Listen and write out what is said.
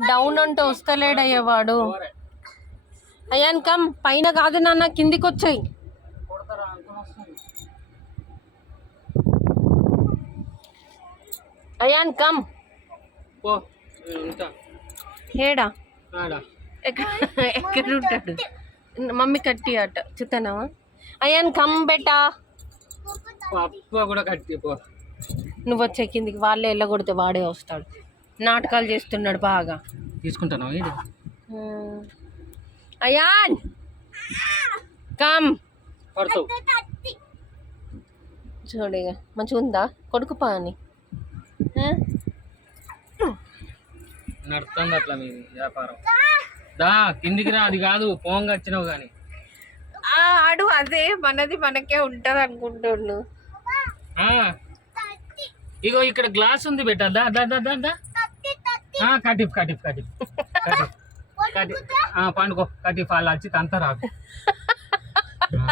Down అంటే వస్తలేడయ్యా వాడు Ayaan come పైన కాదు నాన్న కిందికి వచ్చాయి అయాన్ కమ్ ఏడా? ఎక్కడ ఉంటాడు మమ్మీ కట్టి అట చూస్తానావా అయాన్ కమ్ బెటా. కూడా కట్టి పో. నువ్వు వచ్చే కిందికి వాళ్ళే వెళ్ళగొడితే వాడే వస్తాడు. నాటకాలు చేస్తున్నాడు బాగా. తీసుకుంటాను ఇది. అయాన్! కమ్! పడతావు చూడిగా మంచిగా ఉందా? కొడుకు పాని. నడుస్తుంది అట్లా మీ వ్యాపారం. దా కిందికి రా అది కాదు పోంగా వచ్చినావు కానీ. ఆడు అదే మనది మనకే ఉంటది అనుకుంటుండు. ఆ. ఇగో ఇక్కడ గ్లాస్ ఉంది బేటా దా దా దా దా. కటిఫ్ కటిఫ్ కటిఫ్ కటిఫ్ కటిఫ్ ఆ, పండుకో కటిఫ్ అలా వచ్చి తంత రాకు ఆ.